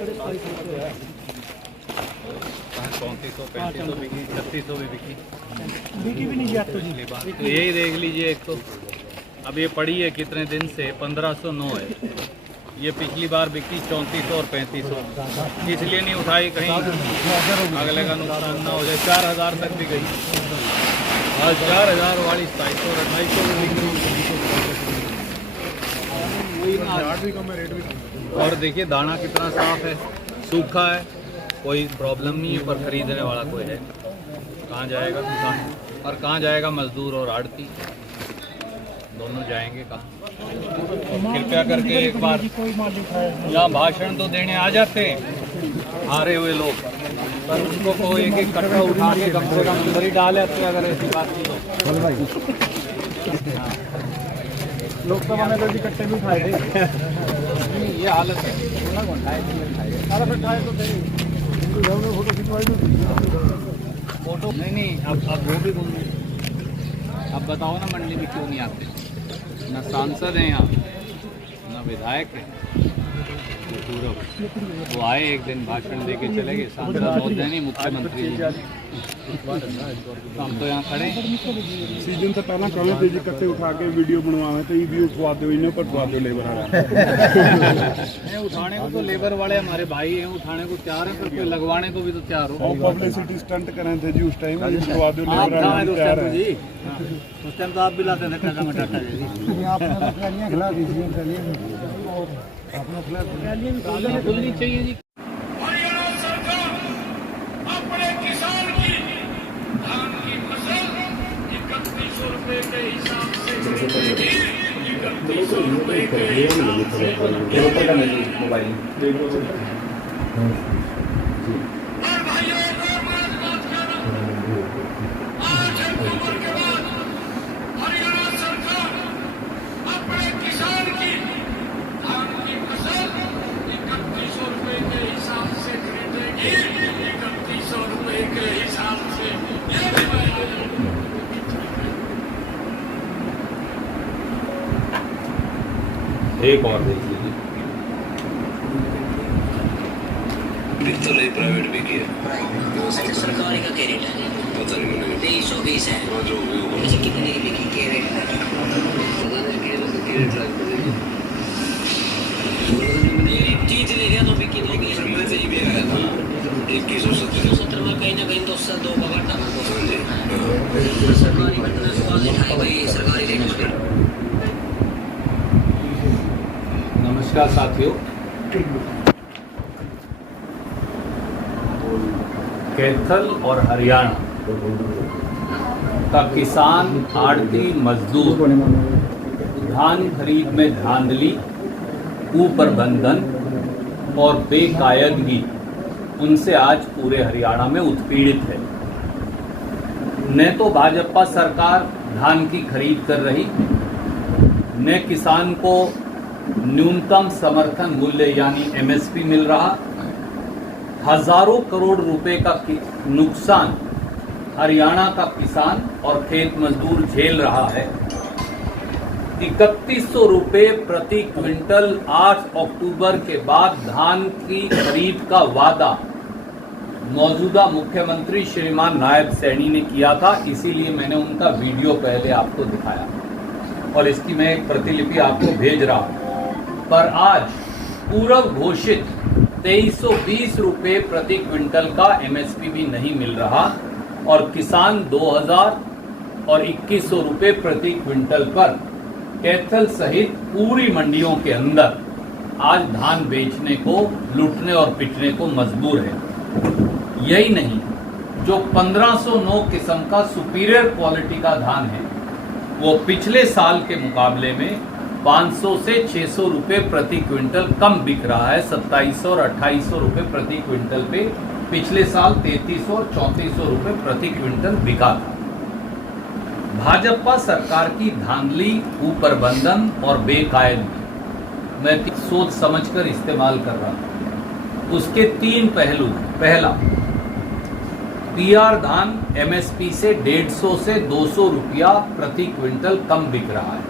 3500 बिकी, 3600 भी बिकी भी नहीं जाती पिछली बार। तो यही देख लीजिए, एक तो अब ये पड़ी है कितने दिन से 1509 है, ये पिछली बार बिकी 3400 और 3500, इसलिए नहीं उठाई कहीं अगले का नुकसान ना हो जाए। 4000 तक भी गई, आज 4000 वाली 2700 और 2800 में बिक रही। और देखिए दाना कितना साफ है, सूखा है, कोई प्रॉब्लम नहीं है, पर खरीदने वाला कोई है। कहाँ जाएगा किसान और कहाँ जाएगा मजदूर और आड़ती, दोनों जाएंगे कहाँ। कृपया करके एक बार यहाँ भाषण तो देने आ जाते हैं हारे हुए लोग, पर उनको को एक एक कट्टा उठा के कम से कम अंदर ही डाल आते अगर ऐसी बात की तो। लोकसभा में तो कट्टे भी उठाए थे, ये हालत है। फोटो नहीं, अब वो भी बोल रहे। अब बताओ ना मंडी में क्यों नहीं आते? ना सांसद हैं यहाँ, ना विधायक है। वो आए एक दिन भाषण देके चले गए, सांसद होते नहीं, मुख्यमंत्री जी। हम तो यहाँ खड़े सीजन से पहला कहना थे जी कट्टे उठा के वीडियो बनवावे तो ये भी उठवा दो, इन्हें पर उठवा दो लेबर वाला। उठाने को तो लेबर वाले हमारे भाई हैं, उठाने को तैयार है, पर कोई लगवाने को भी तो तैयार हो। और पब्लिसिटी स्टंट करे थे जी उस टाइम, उठवा दो लेबर वाला तैयार है जी। उस टाइम तो आप भी लाते थे टाटा मटाटा जी। आपने गालियां खिला दीजिए, चलिए आपने खिला बोलनी चाहिए जी। हरियाणा सरकार अपने किसान की धान की फसल 3100 रुपए के हिसाब से खरीदेगी। 3100 रुपए के हिसाब से। और भाइयों को मैं बात कर रहा हूं, आज अक्टूबर के बाद हरियाणा सरकार अपने किसान की धान की फसल 3100 रुपए के हिसाब से खरीदेगी। 3100 रुपए के हिसाब से। एक और देख लीजिए, तो नहीं प्राइवेट भी किया, अच्छा सरकारी का क्या रेट है? पता नहीं मैंने 2320 है। जो भी होगा अच्छा कितने की बिकी क्या रेट है? पता नहीं कि रेट लग पड़ेगी। मेरी चीज ले गया तो बिकी नहीं गई। मैं तो ये भी आया था 2170 में कहीं ना कहीं तो उससे दो का घाटा। सरकारी घटना के बाद ढाई भाई सरकारी रेट पे। नमस्कार साथियों, कैथल और हरियाणा का किसान, आड़ती, मजदूर धान खरीद में धांधली, कुप्रबंधन और बेकायदगी उनसे आज पूरे हरियाणा में उत्पीड़ित है। न तो भाजपा सरकार धान की खरीद कर रही, न किसान को न्यूनतम समर्थन मूल्य यानी एमएसपी मिल रहा। हजारों करोड़ रुपए का नुकसान हरियाणा का किसान और खेत मजदूर झेल रहा है। 3100 रुपए प्रति क्विंटल 8 अक्टूबर के बाद धान की खरीद का वादा मौजूदा मुख्यमंत्री श्रीमान नायब सैनी ने किया था, इसीलिए मैंने उनका वीडियो पहले आपको दिखाया और इसकी मैं एक प्रतिलिपि आपको भेज रहा हूं। पर आज पूर्व घोषित 2320 रुपए प्रति क्विंटल का एमएसपी भी नहीं मिल रहा और किसान 2000 और 2100 रुपए प्रति क्विंटल पर कैथल सहित पूरी मंडियों के अंदर आज धान बेचने को, लूटने और पिटने को मजबूर है। यही नहीं, जो 1509 किस्म का सुपीरियर क्वालिटी का धान है वो पिछले साल के मुकाबले में 500 से 600 रुपए प्रति क्विंटल कम बिक रहा है। 2700 और 2800 रुपए प्रति क्विंटल पे पिछले साल 3300 और 3400 रुपए प्रति क्विंटल बिका था। भाजपा सरकार की धांधली, कुप्रबंधन और बेकायदगी मैं सोच समझकर इस्तेमाल कर रहा हूं। उसके 3 पहलू। पहला, पीआर धान एमएसपी से 150 से 200 रुपया प्रति क्विंटल कम बिक रहा है।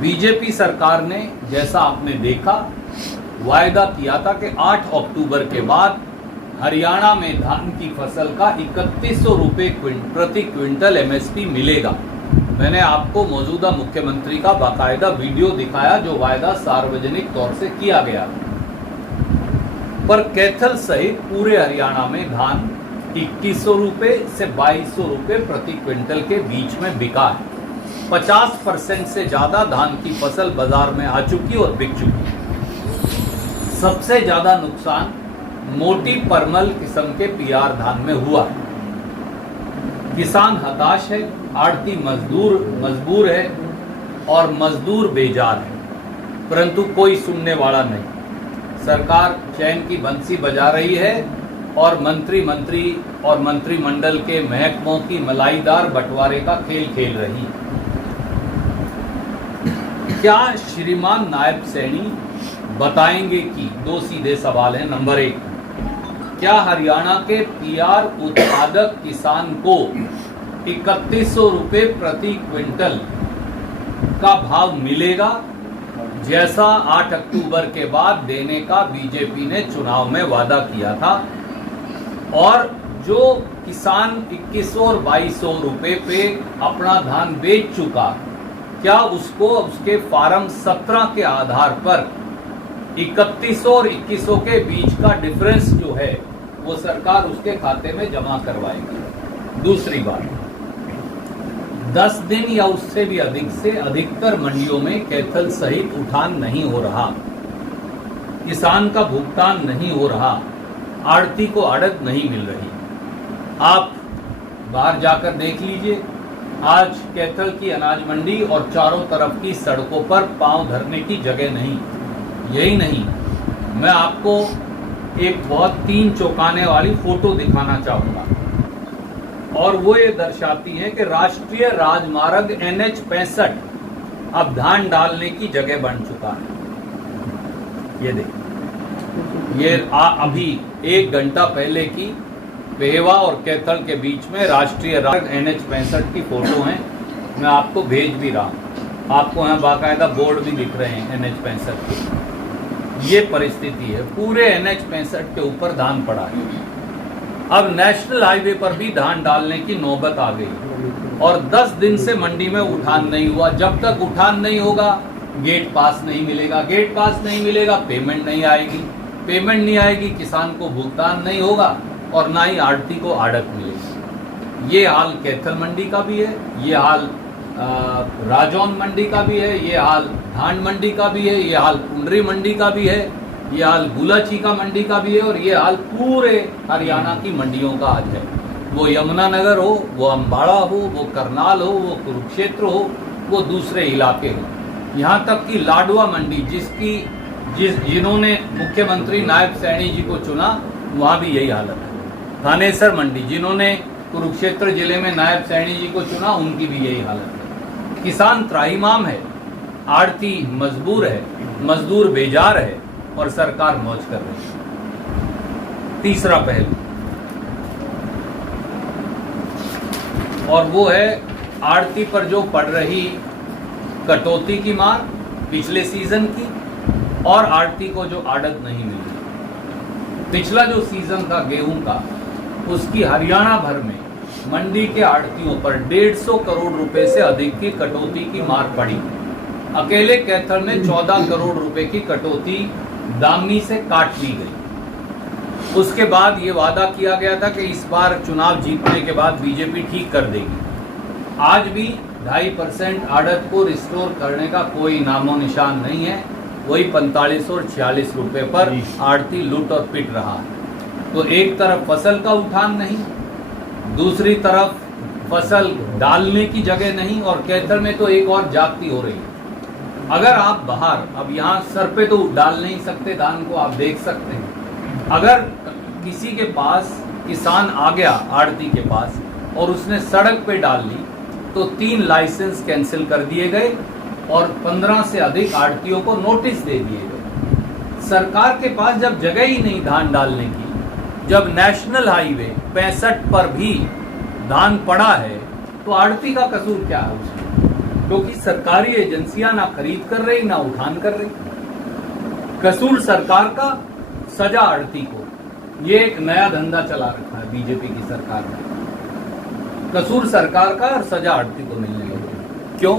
बीजेपी सरकार ने, जैसा आपने देखा, वायदा किया था कि 8 अक्टूबर के बाद हरियाणा में धान की फसल का 3100 रुपये प्रति क्विंटल एमएसपी मिलेगा। मैंने आपको मौजूदा मुख्यमंत्री का बाकायदा वीडियो दिखाया जो वायदा सार्वजनिक तौर से किया गया था। पर कैथल सहित पूरे हरियाणा में धान 2100 रुपये से 2200 रुपये प्रति क्विंटल के बीच में बिका है। 50% से ज्यादा धान की फसल बाजार में आ चुकी और बिक चुकी। सबसे ज्यादा नुकसान मोटी परमल किस्म के पीआर धान में हुआ है। किसान हताश है, आड़ती मजबूर है और मजदूर बेजार है, परंतु कोई सुनने वाला नहीं। सरकार चैन की बंसी बजा रही है और मंत्री और मंत्रिमंडल के महकमों की मलाईदार बंटवारे का खेल खेल रही है। क्या श्रीमान नायब सैनी बताएंगे कि दो सीधे सवाल हैं। नंबर 1, क्या हरियाणा के पीआर उत्पादक किसान को 3100 रुपये प्रति क्विंटल का भाव मिलेगा जैसा 8 अक्टूबर के बाद देने का बीजेपी ने चुनाव में वादा किया था? और जो किसान 2100 और 2200 रुपये पे अपना धान बेच चुका, क्या उसको उसके फार्म 17 के आधार पर 3100 और 2100 के बीच का डिफरेंस जो है वो सरकार उसके खाते में जमा करवाएगी? दूसरी बात, 10 दिन या उससे भी अधिक से अधिकतर मंडियों में कैथल सहित उठान नहीं हो रहा, किसान का भुगतान नहीं हो रहा, आड़ती को आड़त नहीं मिल रही। आप बाहर जाकर देख लीजिए, आज कैथल की अनाज मंडी और चारों तरफ की सड़कों पर पांव धरने की जगह नहीं। यही नहीं, मैं आपको एक बहुत 3 चौंकाने वाली फोटो दिखाना चाहूंगा और वो ये दर्शाती है कि राष्ट्रीय राजमार्ग NH 65 अब धान डालने की जगह बन चुका है। ये देखिए, ये अभी 1 घंटा पहले की पेहवा और कैथल के बीच में राष्ट्रीय राजमार्ग NH 65 की फोटो है। मैं आपको भेज भी रहा हूं, आपको यहाँ बाकायदा बोर्ड भी दिख रहे हैं NH 65 के। ये परिस्थिति है, पूरे NH 65 के ऊपर धान पड़ा है। अब नेशनल हाईवे पर भी धान डालने की नौबत आ गई और 10 दिन से मंडी में उठान नहीं हुआ। जब तक उठान नहीं होगा गेट पास नहीं मिलेगा, गेट पास नहीं मिलेगा पेमेंट नहीं आएगी, पेमेंट नहीं आएगी किसान को भुगतान नहीं होगा और ना ही आड़ती को आड़त मिलेगी। ये हाल कैथल मंडी का भी है, ये हाल राजौन मंडी का भी है, ये हाल धान मंडी का भी है, ये हाल पुंडरी मंडी का भी है, ये हाल गुलाचीका मंडी का भी है और ये हाल पूरे हरियाणा की मंडियों का आज है। वो यमुनानगर हो, वो अम्बाड़ा हो, वो करनाल हो, वो कुरुक्षेत्र हो, वो दूसरे इलाके हो, यहाँ तक कि लाडवा मंडी जिन्होंने मुख्यमंत्री नायब सैनी जी को चुना वहाँ भी यही हालत है। थानेसर मंडी जिन्होंने कुरुक्षेत्र जिले में नायब सैनी जी को चुना उनकी भी यही हालत है। किसान त्राहिमाम है, आड़ती मजबूर है, मजदूर बेजार है और सरकार मौज कर रही है। तीसरा पहलू और वो है आड़ती पर जो पड़ रही कटौती की मार पिछले सीजन की और आड़ती को जो आड़त नहीं मिली। पिछला जो सीजन था गेहूं का, उसकी हरियाणा भर में मंडी के आड़तियों पर 150 करोड़ रुपए से अधिक की कटौती की मार पड़ी। अकेले कैथल में 14 करोड़ रुपए की कटौती दामनी से काट ली गई। उसके बाद ये वादा किया गया था कि इस बार चुनाव जीतने के बाद बीजेपी ठीक कर देगी। आज भी 2.5% आड़त को रिस्टोर करने का कोई नामो निशान नहीं है। वही 45 और 46 रुपए पर आड़ती लूट और पिट रहा है। तो एक तरफ फसल का उठान नहीं, दूसरी तरफ फसल डालने की जगह नहीं और कैथल में तो एक और जागती हो रही है। अगर आप बाहर, अब यहाँ सर पे तो डाल नहीं सकते धान को, आप देख सकते हैं, अगर किसी के पास किसान आ गया आड़ती के पास और उसने सड़क पे डाल ली तो 3 लाइसेंस कैंसिल कर दिए गए और 15 से अधिक आड़तियों को नोटिस दे दिए गए। सरकार के पास जब जगह ही नहीं धान डालने की, जब नेशनल हाईवे 65 पर भी धान पड़ा है, तो आड़ती का कसूर क्या है उसमें? क्योंकि सरकारी एजेंसियां ना खरीद कर रही ना उठान कर रही। कसूर सरकार का, सजा आड़ती को। ये एक नया धंधा चला रखा है बीजेपी की सरकार ने। कसूर सरकार का और सजा आड़ती को नहीं है। क्यों?